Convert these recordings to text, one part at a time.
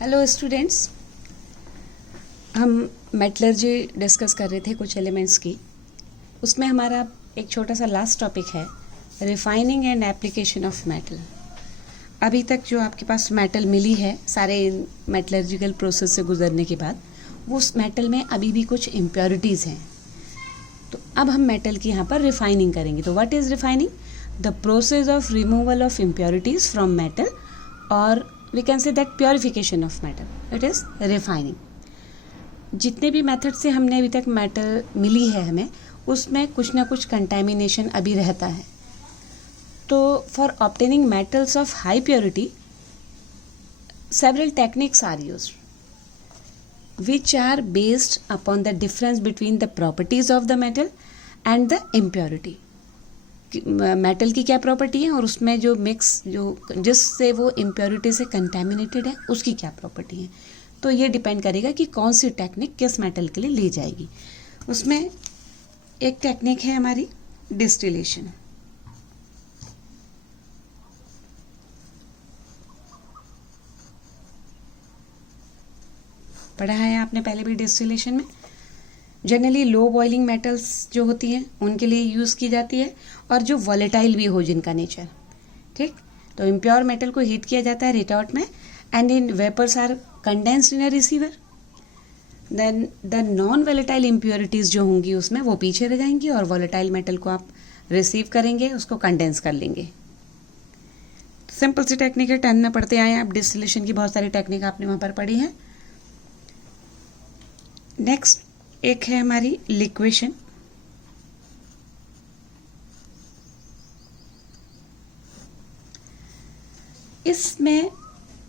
Hello students, हम metallurgy discuss कर रहे थे कुछ एलिमेंट्स की। उसमें हमारा एक छोटा सा लास्ट टॉपिक है refining and application of metal. अभी तक जो आपके पास मेटल मिली है सारे मेटलर्जिकल प्रोसेस से गुजरने के बाद, वो उस मेटल में अभी भी कुछ इम्प्योरिटीज़ हैं। तो अब हम मेटल की यहाँ पर रिफाइनिंग करेंगे। तो what is refining? The process of removal of impurities from metal, और we can say that purification of metal, it is refining। जितने भी मेथड से हमने अभी तक मेटल मिली है हमें, उसमें कुछ ना कुछ कंटेमिनेशन अभी रहता है। तो for obtaining metals of high purity several techniques are used which are based upon the difference between the properties of the metal and the impurity। Metal की क्या प्रॉपर्टी है और उसमें जो मिक्स जो जिससे वो इम्प्योरिटी से कंटेमिनेटेड है उसकी क्या प्रॉपर्टी है। तो ये डिपेंड करेगा कि कौन सी टेक्निक किस मेटल के लिए ली जाएगी। उसमें एक टेक्निक है हमारी डिस्टिलेशन। पढ़ा है आपने पहले भी डिस्टिलेशन में। जनरली लो बॉइलिंग मेटल्स जो होती हैं उनके लिए यूज़ की जाती है, और जो वॉलेटाइल भी हो जिनका नेचर, ठीक। तो इम्प्योर मेटल को हीट किया जाता है रिटॉर्ट में, and in vapours are condensed in a receiver. Then the non volatile impurities जो होंगी उसमें वो पीछे रह जाएंगी, और वॉलेटाइल मेटल को आप रिसीव करेंगे, उसको कंडेंस कर लेंगे। सिंपल सी टेक्निक है, 10 में पढ़ते आए हैं आप। डिस्टिलेशन की बहुत सारी टेक्निक आपने वहाँ पर पढ़ी है। नेक्स्ट एक है हमारी लिक्वेशन। इसमें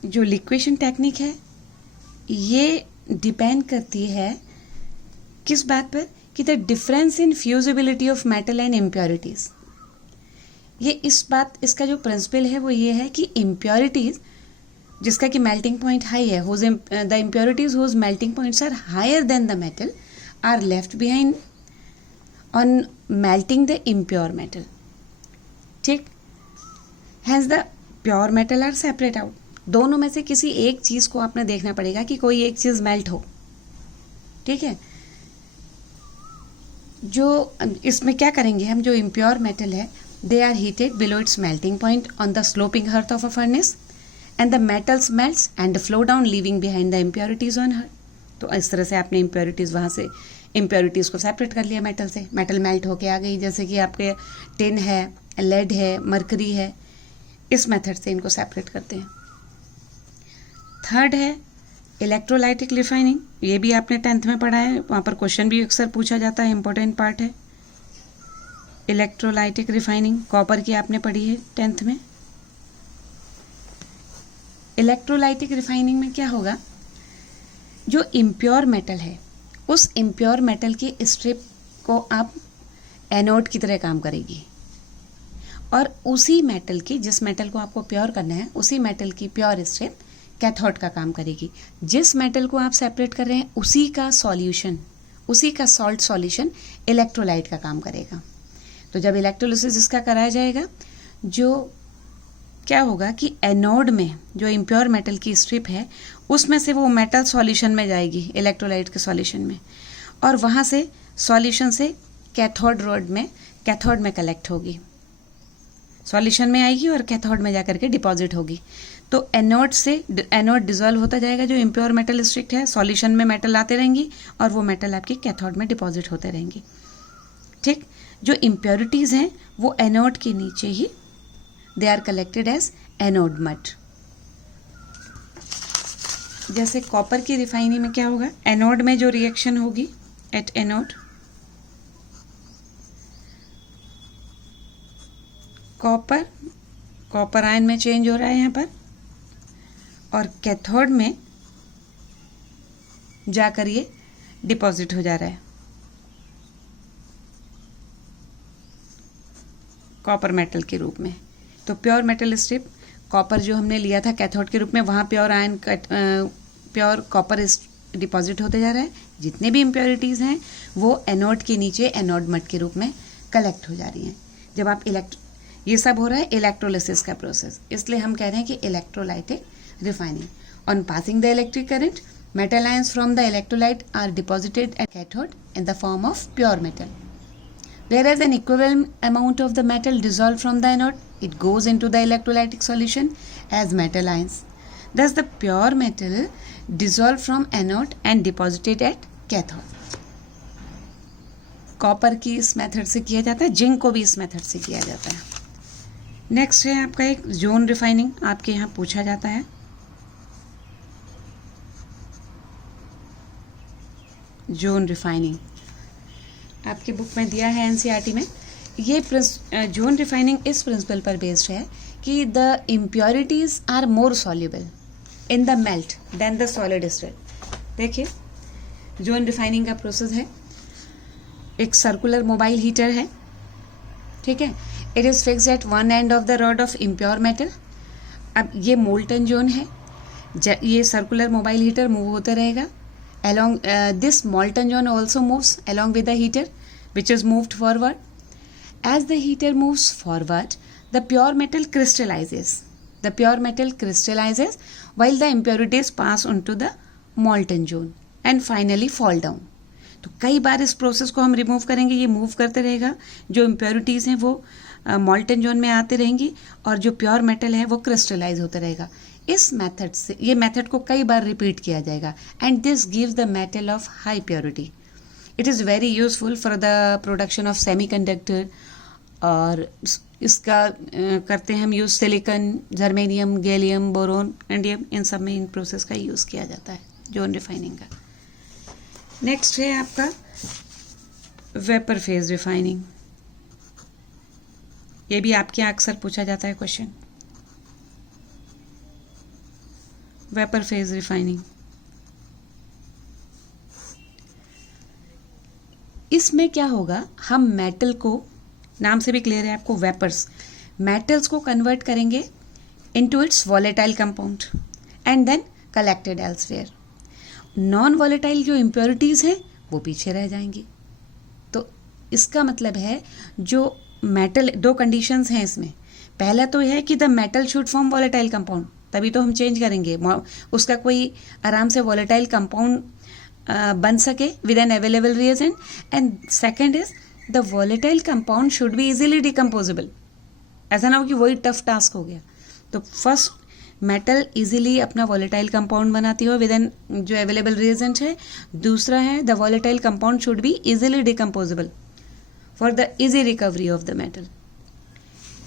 जो लिक्वेशन टेक्निक है ये डिपेंड करती है किस बात पर, कि the difference in fusibility of metal and impurities. ये इस बात, इसका जो प्रिंसिपल है वो ये है कि इम्प्योरिटीज जिसका कि मेल्टिंग पॉइंट हाई है, the impurities whose melting points are higher than the metal are left behind on melting the impure metal, ठीक। hence the pure metal are separate out। दोनों में से किसी एक चीज को आपने देखना पड़ेगा कि कोई एक चीज मेल्ट हो, ठीक है। जो इसमें क्या करेंगे हम, जो impure metal है they are heated below its melting point on the sloping hearth of a furnace, and the metals melts and flow down leaving behind the impurities on her। तो इस तरह से आपने इम्प्योरिटीज़ वहाँ से इम्प्योरिटीज़ को separate कर लिया मेटल से। मेटल मेल्ट होके आ गई, जैसे कि आपके टिन है, लेड है, मरकरी है। इस मेथड से इनको सेपरेट करते हैं। थर्ड है इलेक्ट्रोलाइटिक रिफाइनिंग। ये भी आपने 10th में पढ़ा है, वहाँ पर क्वेश्चन भी अक्सर पूछा जाता है, इंपॉर्टेंट पार्ट है। इलेक्ट्रोलाइटिक रिफाइनिंग कॉपर की आपने पढ़ी है 10th में। इलेक्ट्रोलाइटिक रिफाइनिंग में क्या होगा, जो इम्प्योर मेटल है उस इम्प्योर मेटल की स्ट्रिप को आप एनोड की तरह काम करेगी, और उसी मेटल की, जिस मेटल को आपको प्योर करना है, उसी मेटल की प्योर स्ट्रिप कैथोड का काम करेगी। जिस मेटल को आप सेपरेट कर रहे हैं उसी का सॉल्यूशन, उसी का सॉल्ट सॉल्यूशन इलेक्ट्रोलाइट का काम करेगा। तो जब इलेक्ट्रोलिसिस इसका कराया जाएगा, जो क्या होगा कि एनोड में जो इम्प्योर मेटल की स्ट्रिप है उसमें से वो मेटल सॉल्यूशन में जाएगी, इलेक्ट्रोलाइट के सॉल्यूशन में, और वहाँ से सॉल्यूशन से कैथोड में कलेक्ट होगी, सॉल्यूशन में आएगी और कैथोड में जाकर के डिपॉजिट होगी। तो एनोड डिजोल्व होता जाएगा, जो इम्प्योर मेटल स्ट्रिक्ट है, सॉल्यूशन में मेटल आते रहेंगी और वो मेटल आपकी कैथोड में डिपॉजिट होते रहेंगी, ठीक। जो इम्प्योरिटीज़ हैं वो एनोड के नीचे ही they are collected as anode mud. जैसे कॉपर की रिफाइनिंग में क्या होगा, एनोड में जो रिएक्शन होगी एट एनोड, कॉपर आयन में चेंज हो रहा है यहाँ पर, और कैथोड में जाकर ये डिपॉजिट हो जा रहा है कॉपर मेटल के रूप में। तो प्योर मेटल स्ट्रिप कॉपर जो हमने लिया था कैथोड के रूप में, वहाँ प्योर कॉपर डिपॉजिट होते जा रहा है। जितने भी इम्प्योरिटीज़ हैं वो एनोड के नीचे एनोड मड के रूप में कलेक्ट हो जा रही हैं। जब आप ये सब हो रहा है इलेक्ट्रोलिसिस का प्रोसेस, इसलिए हम कह रहे हैं कि electrolytic refining. On passing the electric current, metal ions from the electrolyte are deposited at cathode in the form of pure metal. Whereas an equivalent amount of the metal dissolved from the anode, it goes into the electrolytic solution as metal ions. Thus the pure metal dissolved from anode and deposited at cathode. Copper की इस method से किया जाता है, zinc को भी इस method से किया जाता है. नेक्स्ट है आपका एक जोन रिफाइनिंग, आपके यहाँ पूछा जाता है. जोन रिफाइनिंग आपकी बुक में दिया है एनसीईआरटी में. ये जोन रिफाइनिंग इस प्रिंसिपल पर बेस्ड है कि the impurities are more soluble in the melt than the solid state. देखिए जोन रिफाइनिंग का प्रोसेस है. एक सर्कुलर मोबाइल हीटर है, ठीक है. It is fix at one end of the rod of impure metal. अब ये मोल्टन जोन है. ये सर्कुलर मोबाइल हीटर मूव होता रहेगा. Along this molten zone also moves along with the heater, which is moved forward. As the heater moves forward, the pure metal crystallizes. The pure metal crystallizes while the impurities pass onto the molten zone and finally fall down. तो कई बार इस process को हम remove करेंगे, ये move करते रहेगा. जो इम्प्योरिटीज हैं वो मॉल्टन जोन में आते रहेंगी और जो प्योर मेटल है वो क्रिस्टलाइज होता रहेगा. इस मेथड से, ये मेथड को कई बार रिपीट किया जाएगा and this gives the metal of high purity. It is very useful for the production of semiconductor. और इसका करते हैं हम use silicon, germanium, gallium, boron, indium, इन सब में इन प्रोसेस का यूज़ किया जाता है जोन रिफाइनिंग का. नेक्स्ट है आपका वेपर फेज रिफाइनिंग. ये भी आपके यहाँ अक्सर पूछा जाता है क्वेश्चन. वेपर फेज रिफाइनिंग, इसमें क्या होगा, हम मेटल को, नाम से भी क्लियर है आपको, वेपर्स, मेटल्स को कन्वर्ट करेंगे into its volatile compound and then collected elsewhere. Non volatile जो इम्प्योरिटीज हैं वो पीछे रह जाएंगी. तो इसका मतलब है जो मेटल, दो कंडीशंस हैं इसमें. पहला तो यह है कि the metal should form volatile compound, तभी तो हम चेंज करेंगे, उसका कोई आराम से वॉलेटाइल कंपाउंड बन सके with an available reagent. And second is the volatile compound should be easily decomposable. ऐसा ना हो कि वही टफ टास्क हो गया. तो फर्स्ट मेटल इजीली अपना वॉलेटाइल कंपाउंड बनाती हो विद एन जो अवेलेबल रिएजेंट है. दूसरा है the volatile compound should be easily decomposable for the easy recovery of the metal.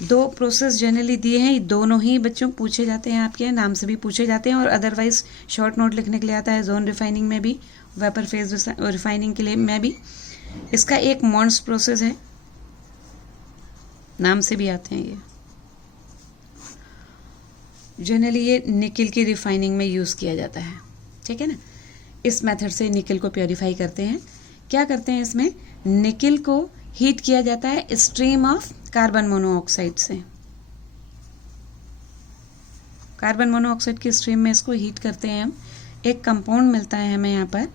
दो प्रोसेस जनरली दिए हैं, दोनों ही बच्चों पूछे जाते हैं, आपके नाम से भी पूछे जाते हैं और अदरवाइज शॉर्ट नोट लिखने के लिए आता है. जोन रिफाइनिंग में भी, वेपर फेज रिफाइनिंग के लिए में भी. इसका एक मॉन्स प्रोसेस है, नाम से भी आते हैं ये. जनरली ये निकल की रिफाइनिंग में यूज़ किया जाता है, ठीक है ना. इस मेथड से निकल को प्योरीफाई करते हैं. क्या करते हैं इसमें, निकल को हीट किया जाता है स्ट्रीम ऑफ कार्बन मोनोऑक्साइड से. कार्बन मोनोऑक्साइड की स्ट्रीम में इसको हीट करते हैं हम. एक कंपाउंड मिलता है हमें यहाँ पर,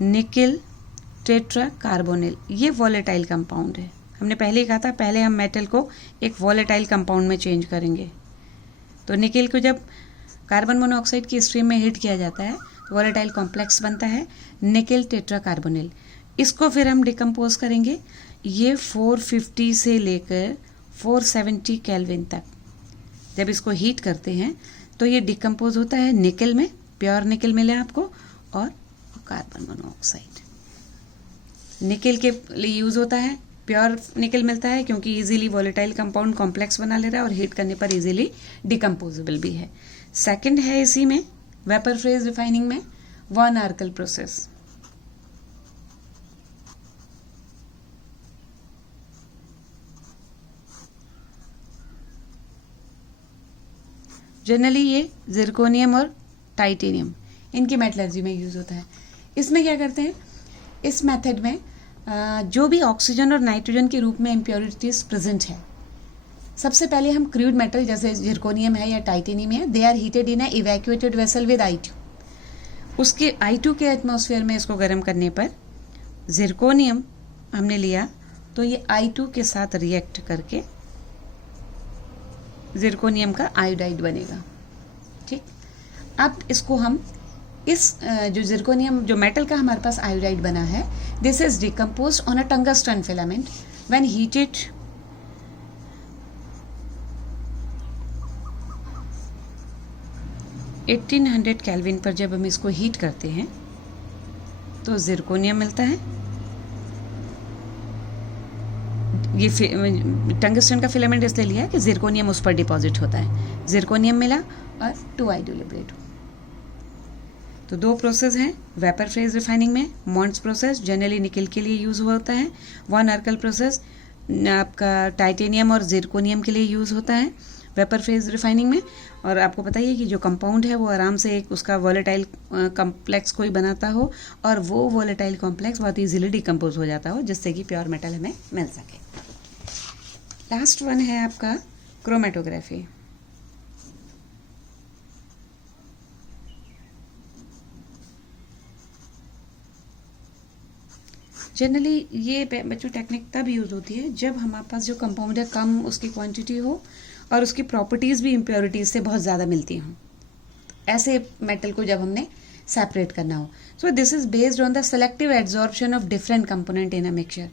निकल टेट्रा कार्बोनिल. ये वॉलेटाइल कंपाउंड है. हमने पहले ही कहा था, पहले हम मेटल को एक वॉलेटाइल कंपाउंड में चेंज करेंगे. तो निकल को जब कार्बन मोनोऑक्साइड की स्ट्रीम में हीट किया जाता है तो वॉलेटाइल कॉम्प्लेक्स बनता है निकल टेट्रा कार्बोनिल. इसको फिर हम डिकम्पोज करेंगे. ये 450 से लेकर 470 केल्विन तक जब इसको हीट करते हैं तो ये डिकम्पोज होता है निकल में. प्योर निकल मिले आपको और कार्बन मोनोऑक्साइड. निकल के लिए यूज़ होता है, प्योर निकल मिलता है क्योंकि इजीली वॉलेटाइल कंपाउंड कॉम्प्लेक्स बना ले रहा है और हीट करने पर इजीली डिकम्पोजेबल भी है. सेकंड है इसी में वेपर फेज रिफाइनिंग में वन आर्कल प्रोसेस. जनरली ये जिरकोनियम और टाइटेनियम इनकी मेटलर्जी में यूज़ होता है. इसमें क्या करते हैं, इस मेथड में जो भी ऑक्सीजन और नाइट्रोजन के रूप में इम्प्योरिटीज प्रेजेंट है, सबसे पहले हम क्रूड मेटल जैसे जिरकोनियम है या टाइटेनियम है, they are heated in a evacuated vessel with I2. उसके I2 के एटमॉस्फेयर में इसको गर्म करने पर जिरकोनियम हमने लिया तो ये I2 के साथ रिएक्ट करके जिरकोनियम का आयोडाइड बनेगा. ठीक. अब इसको हम इस जो जिरकोनियम जो मेटल का हमारे पास आयोडाइड बना है, this is decompose on a tungsten filament when heated 1800 kelvin पर जब हम इसको हीट करते हैं तो जिरकोनियम मिलता है। ये टंगस्टन का फिलामेंट इसलिए लिया कि जिरकोनियम उस पर डिपॉजिट होता है। जिरकोनियम मिला और 2 लिबरेट। तो दो प्रोसेस हैं वेपर फेज रिफाइनिंग में। मॉन्ट्स प्रोसेस जनरली निकल के लिए यूज़ होता है। वन अर्कल प्रोसेस आपका टाइटेनियम और जिरकोनियम के लिए यूज़ होता है वेपर फेज रिफाइनिंग में। और आपको पता ही है कि जो कंपाउंड है वो आराम से एक उसका वॉलेटाइल कॉम्प्लेक्स कोई बनाता हो और वो वॉलेटाइल कॉम्प्लेक्स बहुत ईजिली डिकम्पोज हो जाता हो, जिससे कि प्योर मेटल हमें मिल सके। लास्ट वन है आपका क्रोमेटोग्राफी। जनरली ये बच्चों टेक्निक तब यूज़ होती है जब हमारे पास जो कंपाउंड है कम उसकी क्वांटिटी हो और उसकी प्रॉपर्टीज़ भी इम्प्योरिटीज़ से बहुत ज़्यादा मिलती हों। ऐसे मेटल को जब हमने सेपरेट करना हो। So this is based on the selective adsorption of different component in a mixture.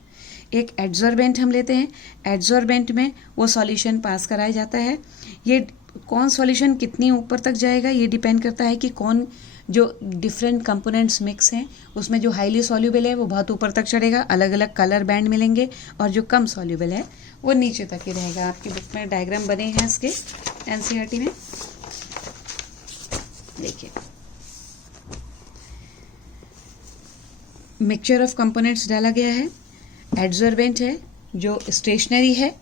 एक एड्जॉर्बेंट हम लेते हैं, एड्जॉर्बेंट में वो सॉल्यूशन पास कराया जाता है। ये कौन सॉल्यूशन कितनी ऊपर तक जाएगा ये डिपेंड करता है कि कौन जो डिफरेंट कंपोनेंट्स मिक्स हैं उसमें जो हाईली सॉल्यूबल है वो बहुत ऊपर तक चढ़ेगा, अलग अलग कलर बैंड मिलेंगे, और जो कम सॉल्यूबल है वो नीचे तक ही रहेगा। आपकी बुक में डायग्राम बने हैं इसके एनसीईआरटी में, देखिए। मिक्सचर ऑफ कंपोनेंट्स डाला गया है, एड्जॉर्बेंट है जो स्टेशनरी है,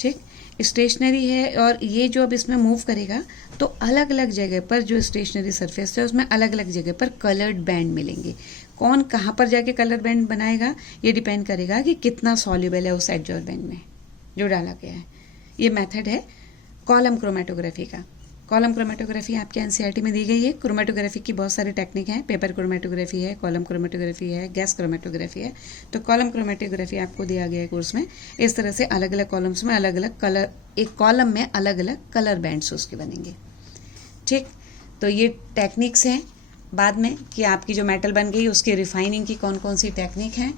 ठीक, स्टेशनरी है, और ये जो अब इसमें मूव करेगा तो अलग अलग जगह पर जो स्टेशनरी सरफेस है उसमें अलग अलग जगह पर कलर्ड बैंड मिलेंगे। कौन कहाँ पर जाके कलर बैंड बनाएगा ये डिपेंड करेगा कि कितना सॉल्यूबल है उस एड्जॉर्बेंट में जो डाला गया है। ये मेथड है कॉलम क्रोमेटोग्राफी का। कॉलम क्रोमेटोग्राफी आपके एनसीईआरटी में दी गई है। क्रोमेटोग्राफी की बहुत सारी टेक्निक हैं, पेपर क्रोमेटोग्राफी है, कॉलम क्रोमेटोग्राफी है, गैस क्रोमेटोग्राफी है। तो कॉलम क्रोमेटोग्राफी आपको दिया गया है कोर्स में। इस तरह से अलग अलग कॉलम्स में अलग अलग कलर, एक कॉलम में अलग अलग कलर बैंड्स उसके बनेंगे, ठीक। तो ये टेक्निक्स हैं बाद में कि आपकी जो मेटल बन गई उसकी रिफाइनिंग की कौन कौन सी टेक्निक हैं।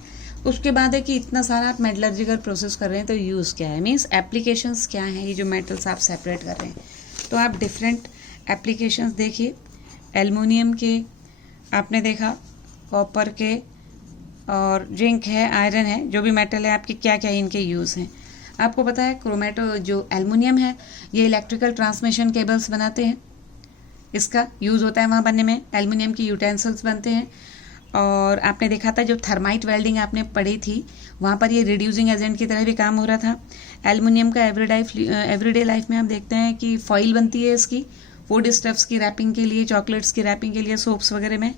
उसके बाद है कि इतना सारा आप मेटलर्जिकल प्रोसेस कर रहे हैं तो यूज़ क्या है, मीन्स एप्लीकेशंस क्या हैं, ये जो मेटल्स आप सेपरेट कर रहे हैं। तो आप डिफरेंट एप्लीकेशंस देखिए। एल्युमिनियम के आपने देखा, कॉपर के, और जिंक है, आयरन है, जो भी मेटल है आपके क्या क्या इनके यूज़ हैं। आपको पता है क्रोमेटो जो एल्युमिनियम है ये इलेक्ट्रिकल ट्रांसमिशन केबल्स बनाते हैं, इसका यूज़ होता है वहाँ बनने में। एल्युमिनियम की यूटेंसिल्स बनते हैं। और आपने देखा था जो थर्माइट वेल्डिंग आपने पढ़ी थी वहाँ पर ये रिड्यूसिंग एजेंट की तरह भी काम हो रहा था। एल्युमिनियम का एवरीडे लाइफ में हम देखते हैं कि फॉइल बनती है इसकी, फूड स्टफ्स की रैपिंग के लिए, चॉकलेट्स की रैपिंग के लिए, सोप्स वगैरह में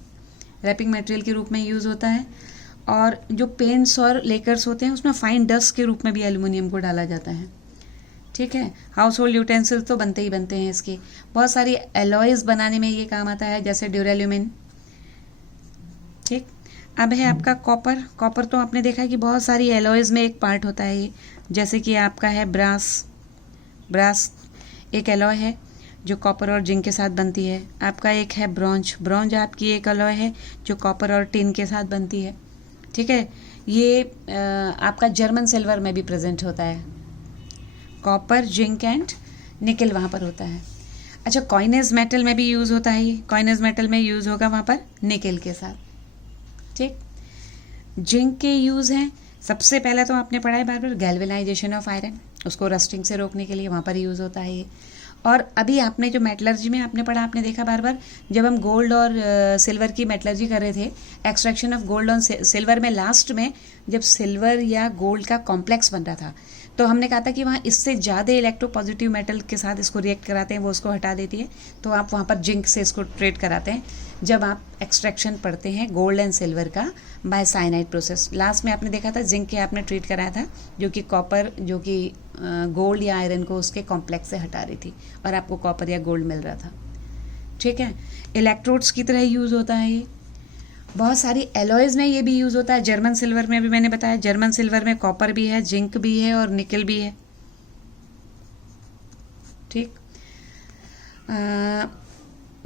रैपिंग मटेरियल के रूप में यूज़ होता है। और जो पेंट्स और लेकर्स होते हैं उसमें फाइन डस्ट के रूप में भी एल्युमिनियम को डाला जाता है, ठीक है। हाउस होल्ड यूटेंसिल्स तो बनते ही बनते हैं इसके। बहुत सारी एलॉयज़ बनाने में ये काम आता है, जैसे ड्यूरेल्यूमिन, ठीक। अब है आपका कॉपर। कॉपर तो आपने देखा है कि बहुत सारी एलॉयज़ में एक पार्ट होता है ये, जैसे कि आपका है ब्रास। ब्रास एक एलॉय है जो कॉपर और जिंक के साथ बनती है। आपका एक है ब्रॉन्ज। ब्रॉन्ज आपकी एक एलॉय है जो कॉपर और टिन के साथ बनती है, ठीक है। ये आपका जर्मन सिल्वर में भी प्रेजेंट होता है। कॉपर, जिंक एंड निकल वहाँ पर होता है। अच्छा, कॉइनेज मेटल में भी यूज़ होता है ये। कॉइनेज मेटल में यूज़ होगा वहाँ पर निकल के साथ, ठीक। जिंक के यूज़ हैं, सबसे पहले तो आपने पढ़ा है बार बार गैल्वेनाइजेशन ऑफ आयरन, उसको रस्टिंग से रोकने के लिए वहाँ पर यूज़ होता है ये। और अभी आपने जो मेटलर्जी में आपने पढ़ा, आपने देखा बार बार जब हम गोल्ड और सिल्वर की मेटलर्जी कर रहे थे, extraction of gold on silver में लास्ट में जब सिल्वर या गोल्ड का कॉम्प्लेक्स बन रहा था तो हमने कहा था कि वहाँ इससे ज़्यादा इलेक्ट्रोपॉजिटिव मेटल के साथ इसको रिएक्ट कराते हैं, वो उसको हटा देती है, तो आप वहाँ पर जिंक से इसको ट्रीट कराते हैं जब आप एक्सट्रैक्शन पढ़ते हैं गोल्ड एंड सिल्वर का बाय साइनाइड प्रोसेस। लास्ट में आपने देखा था जिंक के आपने ट्रीट कराया था, जो कि कॉपर, जो कि गोल्ड या आयरन को उसके कॉम्प्लेक्स से हटा रही थी और आपको कॉपर या गोल्ड मिल रहा था, ठीक है। इलेक्ट्रोड्स की तरह यूज़ होता है ये। बहुत सारी एलॉयज़ में ये भी यूज़ होता है। जर्मन सिल्वर में भी मैंने बताया, जर्मन सिल्वर में कॉपर भी है, जिंक भी है और निकल भी है, ठीक।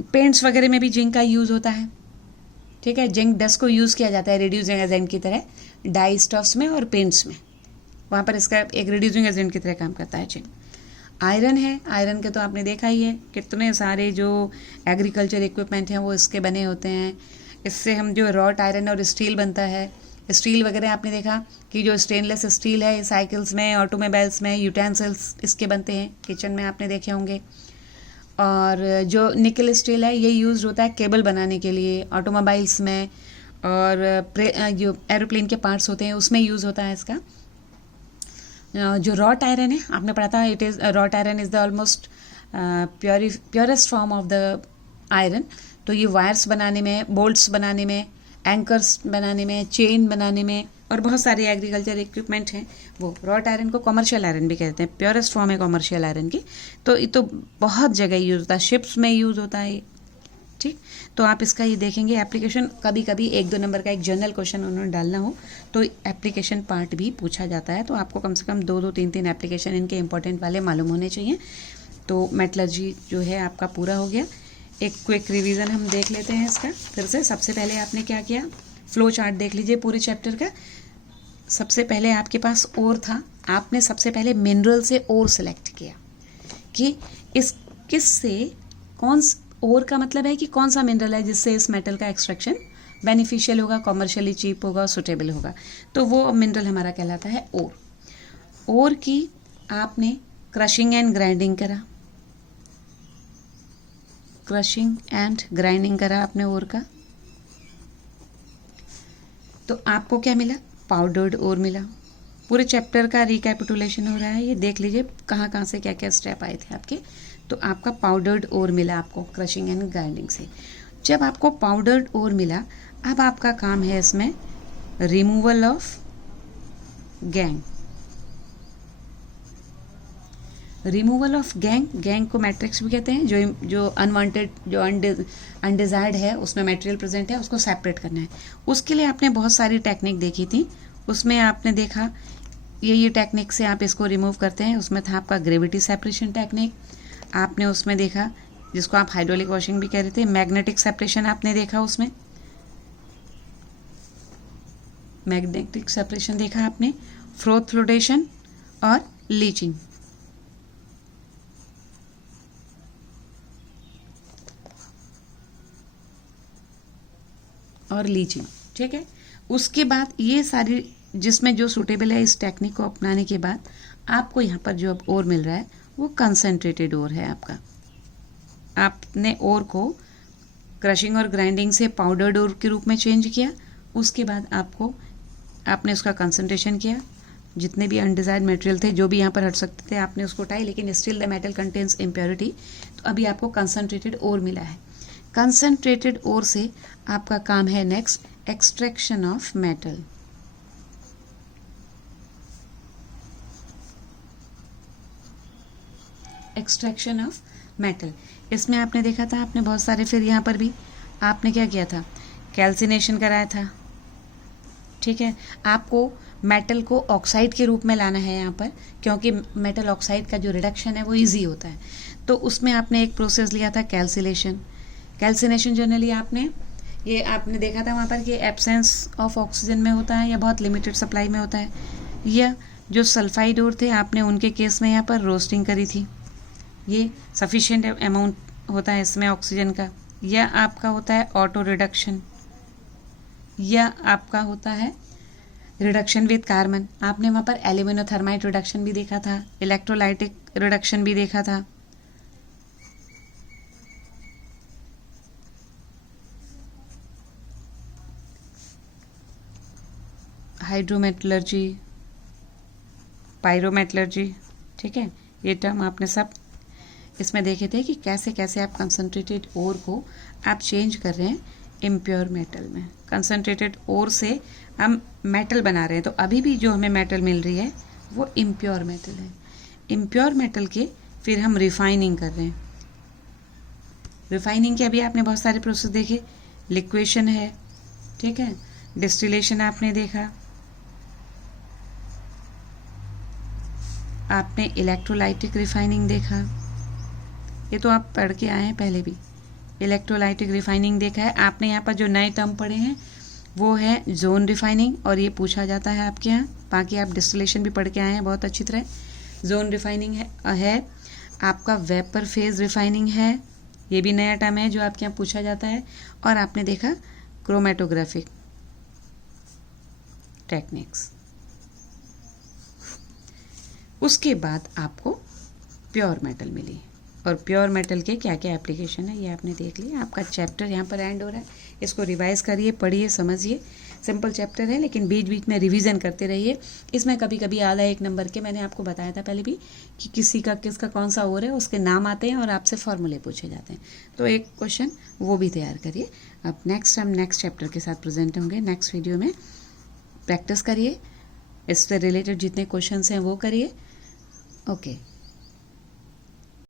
पेंट्स वगैरह में भी जिंक का यूज़ होता है, ठीक है। जिंक डस्ट को यूज़ किया जाता है रिड्यूसिंग एजेंट की तरह डाई स्टफ्स में और पेंट्स में, वहाँ पर इसका एक रिड्यूसिंग एजेंट की तरह काम करता है जिंक। आयरन है, आयरन के तो आपने देखा ही है कितने सारे जो एग्रीकल्चर इक्विपमेंट हैं वो इसके बने होते हैं। इससे हम जो रॉट आयरन और स्टील बनता है, स्टील वगैरह आपने देखा कि जो स्टेनलेस स्टील है साइकिल्स में, ऑटोमोबाइल्स में, यूटेंसिल्स इसके बनते हैं, किचन में आपने देखे होंगे। और जो निकल स्टील है ये यूज़ होता है केबल बनाने के लिए ऑटोमोबाइल्स में, और जो एरोप्लेन के पार्ट्स होते हैं उसमें यूज़ होता है इसका। जो रॉट आयरन है आपने पढ़ा था, it is wrought iron is the almost purest form of the iron. तो ये वायर्स बनाने में, बोल्ट्स बनाने में, एंकर्स बनाने में, चेन बनाने में और बहुत सारे एग्रीकल्चर इक्विपमेंट हैं वो रॉट आयरन को कमर्शियल आयरन भी कहते हैं, प्योरेस्ट फॉर्म है कमर्शियल आयरन की। तो ये तो बहुत जगह यूज़ होता है, शिप्स में यूज़ होता है, ठीक। तो आप इसका ये देखेंगे एप्लीकेशन, कभी कभी 1-2 नंबर का एक जनरल क्वेश्चन उन्होंने डालना हो तो एप्लीकेशन पार्ट भी पूछा जाता है। तो आपको कम से कम 2-2, 3-3 एप्लीकेशन इनके इंपॉर्टेंट वाले मालूम होने चाहिए। तो मेटलर्जी जो है आपका पूरा हो गया। एक क्विक रिवीजन हम देख लेते हैं इसका फिर से। सबसे पहले आपने क्या किया, फ्लो चार्ट देख लीजिए पूरे चैप्टर का। सबसे पहले आपके पास ओर था, आपने सबसे पहले मिनरल से ओर सेलेक्ट किया कि इस किस से कौन, ओर का मतलब है कि कौन सा मिनरल है जिससे इस मेटल का एक्सट्रैक्शन बेनिफिशियल होगा, कमर्शियली चीप होगा, सुटेबल होगा। तो वो मिनरल हमारा कहलाता है ओर। ओर की आपने क्रशिंग एंड ग्राइंडिंग करा, क्रशिंग एंड ग्राइंडिंग करा आपने ओर का, तो आपको क्या मिला, पाउडर्ड ओर मिला। पूरे चैप्टर का रिकैपिटुलेशन हो रहा है, ये देख लीजिए कहाँ कहाँ से क्या क्या स्टेप आए थे आपके। तो आपका पाउडर्ड ओर मिला आपको क्रशिंग एंड ग्राइंडिंग से। जब आपको पाउडर्ड ओर मिला, अब आपका काम है इसमें removal of gang. Removal of gang, gang को मैट्रिक्स भी कहते हैं, जो अनवांटेड, जो अनडिजायर्ड है उसमें मटेरियल प्रेजेंट है उसको सेपरेट करना है। उसके लिए आपने बहुत सारी टेक्निक देखी थी, उसमें आपने देखा ये टेक्निक से आप इसको रिमूव करते हैं। उसमें था आपका ग्रेविटी सेपरेशन टेक्निक, आपने उसमें देखा जिसको आप हाइड्रोलिक वॉशिंग भी कह रहे थे, मैग्नेटिक सेपरेशन आपने देखा, उसमें मैग्नेटिक सेपरेशन देखा आपने, फ्रोथ फ्लोटेशन और लीचिंग। ठीक है। उसके बाद ये सारी जिसमें जो सूटेबल है इस टेक्निक को अपनाने के बाद आपको यहाँ पर जो अब ओर मिल रहा है वो कंसनट्रेटेड ओर है आपका। आपने ओर को क्रशिंग और ग्राइंडिंग से पाउडर्ड ओर के रूप में चेंज किया। उसके बाद आपने उसका कंसंट्रेशन किया, जितने भी अनडिजायर्ड मटेरियल थे जो भी यहाँ पर हट सकते थे आपने उसको हटाए, लेकिन still the metal contains impurity. तो अभी आपको कंसंट्रेटेड ओर मिला है। कंसंट्रेटेड ओर से आपका काम है next extraction of metal. Extraction of metal, इसमें आपने देखा था, आपने बहुत सारे, फिर यहाँ पर भी आपने क्या किया था, कैल्सिनेशन कराया था। ठीक है, आपको मेटल को ऑक्साइड के रूप में लाना है यहाँ पर, क्योंकि मेटल ऑक्साइड का जो रिडक्शन है वो इजी होता है। तो उसमें आपने एक प्रोसेस लिया था कैल्सिनेशन। कैल्सिनेशन जनरली आपने देखा था वहाँ पर कि एब्सेंस ऑफ ऑक्सीजन में होता है या बहुत लिमिटेड सप्लाई में होता है, या जो सल्फाइड ओर थे आपने उनके केस में यहाँ पर रोस्टिंग करी थी, ये सफिशिएंट अमाउंट होता है इसमें ऑक्सीजन का, या आपका होता है ऑटो रिडक्शन, या आपका होता है रिडक्शन विद कार्बन। आपने वहाँ पर एल्यूमिनोथर्माइट रिडक्शन भी देखा था, इलेक्ट्रोलाइटिक रिडक्शन भी देखा था। हाइड्रोमेटलर्जी, पायरोमेटलर्जी, ठीक है, ये टर्म आपने सब इसमें देखे थे कि कैसे कैसे आप कंसंट्रेटेड ओर को आप चेंज कर रहे हैं इम्प्योर मेटल में। कंसंट्रेटेड ओर से हम मेटल बना रहे हैं, तो अभी भी जो हमें मेटल मिल रही है वो इम्प्योर मेटल है। इम्प्योर मेटल के फिर हम रिफाइनिंग कर रहे हैं। रिफाइनिंग के अभी आपने बहुत सारे प्रोसेस देखे, लिक्वेशन है, ठीक है, डिस्टिलेशन आपने देखा, आपने इलेक्ट्रोलाइटिक रिफाइनिंग देखा, ये तो आप पढ़ के आए हैं पहले भी। इलेक्ट्रोलाइटिक रिफाइनिंग देखा है आपने। यहाँ पर जो नए टर्म पढ़े हैं वो है जोन रिफाइनिंग, और ये पूछा जाता है आपके यहाँ। बाकी आप डिस्टिलेशन भी पढ़ के आए हैं बहुत अच्छी तरह। जोन रिफाइनिंग है आपका वेपर फेज रिफाइनिंग है, ये भी नया टर्म है जो आपके यहाँ पूछा जाता है। और आपने देखा क्रोमेटोग्राफिक टेक्निक्स। उसके बाद आपको प्योर मेटल मिली, और प्योर मेटल के क्या क्या एप्लीकेशन है ये आपने देख लिया। आपका चैप्टर यहाँ पर एंड हो रहा है, इसको रिवाइज करिए, पढ़िए, समझिए। सिंपल चैप्टर है लेकिन बीच बीच में रिवीजन करते रहिए। इसमें कभी कभी आधा 1 नंबर के, मैंने आपको बताया था पहले भी कि किसका कौन सा और है, उसके नाम आते हैं और आपसे फॉर्मूले पूछे जाते हैं। तो एक क्वेश्चन वो भी तैयार करिए। अब नेक्स्ट हम नेक्स्ट चैप्टर के साथ प्रेजेंट होंगे नेक्स्ट वीडियो में। प्रैक्टिस करिए, इससे रिलेटेड जितने क्वेश्चंस हैं वो करिए। ओके।